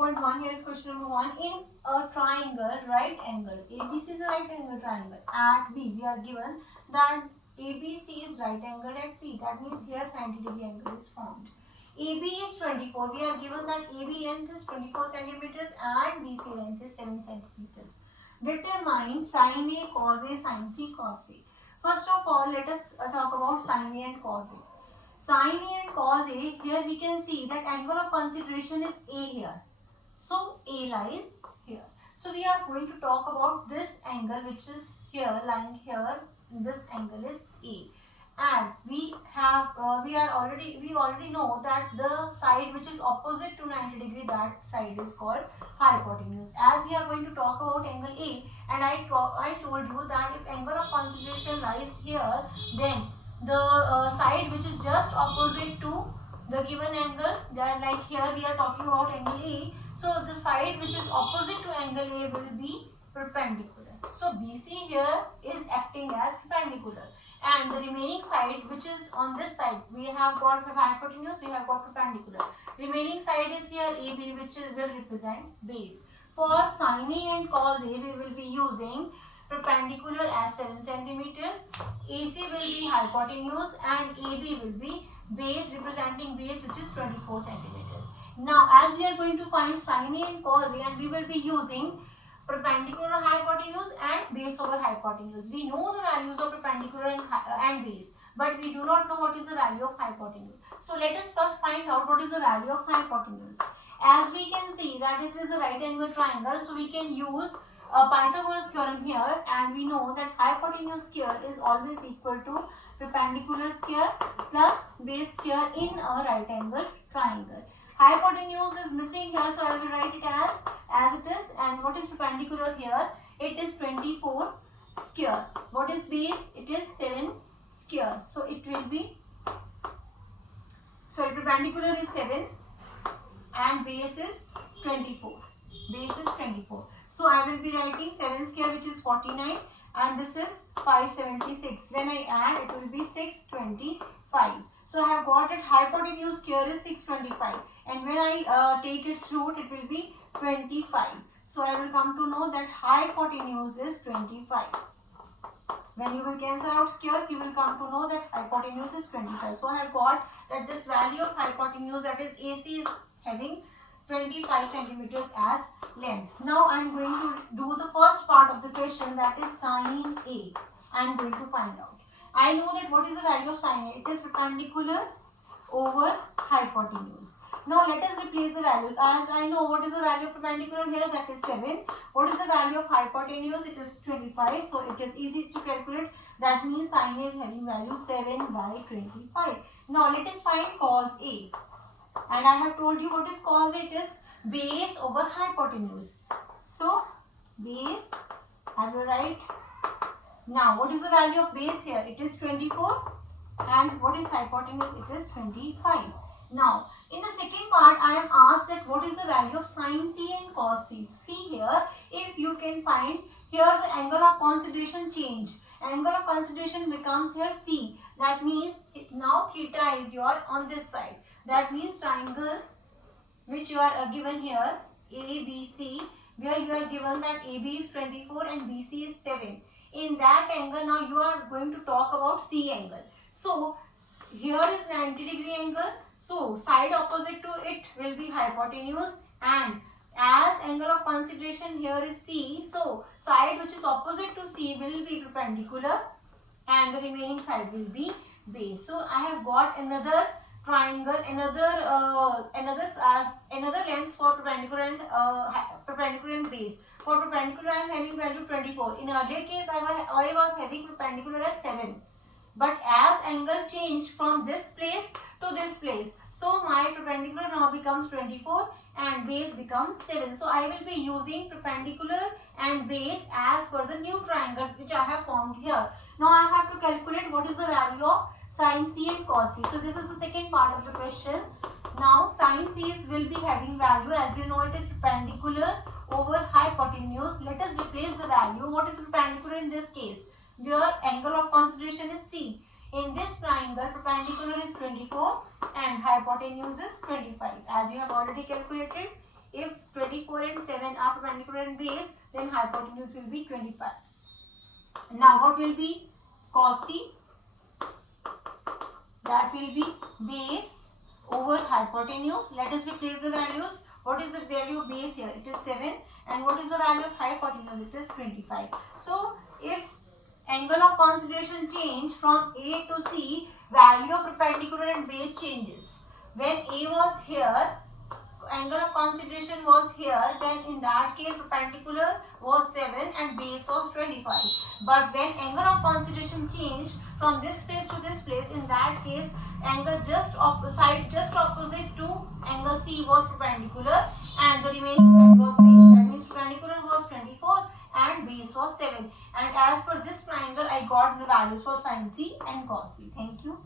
8.1, here is question number 1. In a triangle, right angle, ABC is a right angle triangle. At B, we are given that ABC is right angle at B. That means here 90-degree angle is formed. AB is 24. We are given that AB length is 24 centimeters and BC length is 7 centimeters. Determine sin A, cos A, sin C, cos C. First of all, let us talk about sin A and cos A. Sin A and cos A, here we can see that angle of consideration is A here. So A lies here. So we are going to talk about this angle which is here, lying here. This angle is A. And we already know that the side which is opposite to 90 degree, that side is called hypotenuse. As we are going to talk about angle A, and I told you that if angle of consideration lies here, then the side which is just opposite to the given angle, that like here we are talking about angle A, so the side which is opposite to angle A will be perpendicular. So BC here is acting as perpendicular, and the remaining side which is on this side, we have got hypotenuse, we have got perpendicular. Remaining side is here AB, which will represent base. For sin A and cos A, we will be using perpendicular as 7 centimeters, AC will be hypotenuse, and AB will be base, representing base, which is 24 centimeters. Now, as we are going to find sin A and cos A, and we will be using perpendicular hypotenuse and base over hypotenuse. We know the values of perpendicular and base, but we do not know what is the value of hypotenuse. So let us first find out what is the value of hypotenuse. As we can see that it is a right angle triangle, so we can use Pythagoras theorem here, and we know that hypotenuse square is always equal to perpendicular square plus base square in a right angle triangle. Hypotenuse is missing here, so I will write it as it is. And what is perpendicular here? It is 24 square. What is base? It is 7 square. So it will be, sorry, perpendicular is 7 and base is 24. Base is 24. So I will be writing 7 square, which is 49, and this is 576. When I add, it will be 625. So I have got it, hypotenuse square is 625, and when I take its root, it will be 25. So I will come to know that hypotenuse is 25. When you will cancel out squares, you will come to know that hypotenuse is 25. So I have got that this value of hypotenuse, that is AC, is having 25 centimeters as length. Now I am going to do the first part of the question, that is sin A. I am going to find out. I know that what is the value of sin A? It is perpendicular over hypotenuse. Now let us replace the values. As I know what is the value of perpendicular here, that is 7. What is the value of hypotenuse? It is 25. So it is easy to calculate. That means sin A is having value 7 by 25. Now let us find cos A. And I have told you what is cos A. It is base over hypotenuse. So base, I will write. Now what is the value of base here? It is 24. And what is hypotenuse? It is 25. Now in the second part, I am asked that what is the value of sin C and cos C. See here, if you can find here, the angle of consideration changed. Angle of consideration becomes here C. That means now theta is your on this side. That means triangle which you are given here, ABC, where you are given that AB is 24 and BC is 7. In that angle, now you are going to talk about C angle. So here is 90 degree angle. So side opposite to it will be hypotenuse, and as angle of consideration here is C, so side which is opposite to C will be perpendicular, and the remaining side will be base. So I have got another triangle, another length for perpendicular and base. For perpendicular, I am having value 24. In earlier case, I was having perpendicular as 7. But as angle changed from this place to this place, so my perpendicular now becomes 24 and base becomes 7. So I will be using perpendicular and base as per the new triangle which I have formed here. Now I have to calculate what is the value of sin C and cos C. So this is the second part of the question. Now sin C will be having value, as you know, it is perpendicular over hypotenuse. Let us replace the value. What is perpendicular in this case? Your angle of consideration is C. In this triangle, perpendicular is 24 and hypotenuse is 25. As you have already calculated, if 7 are perpendicular and base, then hypotenuse will be 25. Now what will be cos C? That will be base over hypotenuse. Let us replace the values. What is the value of base here? It is 7. And what is the value of hypotenuse? It is 25. So if angle of consideration change from A to C, value of perpendicular and base changes. When A was here, angle of consideration was here, then in that case perpendicular was 7 and base was 25. But when angle of consideration changed from this place to this place, in that case angle just opposite to angle C was perpendicular and the remaining side was base. That means perpendicular was 24 and base was 7. And as per this triangle I got the values for sin C and cos C. Thank you.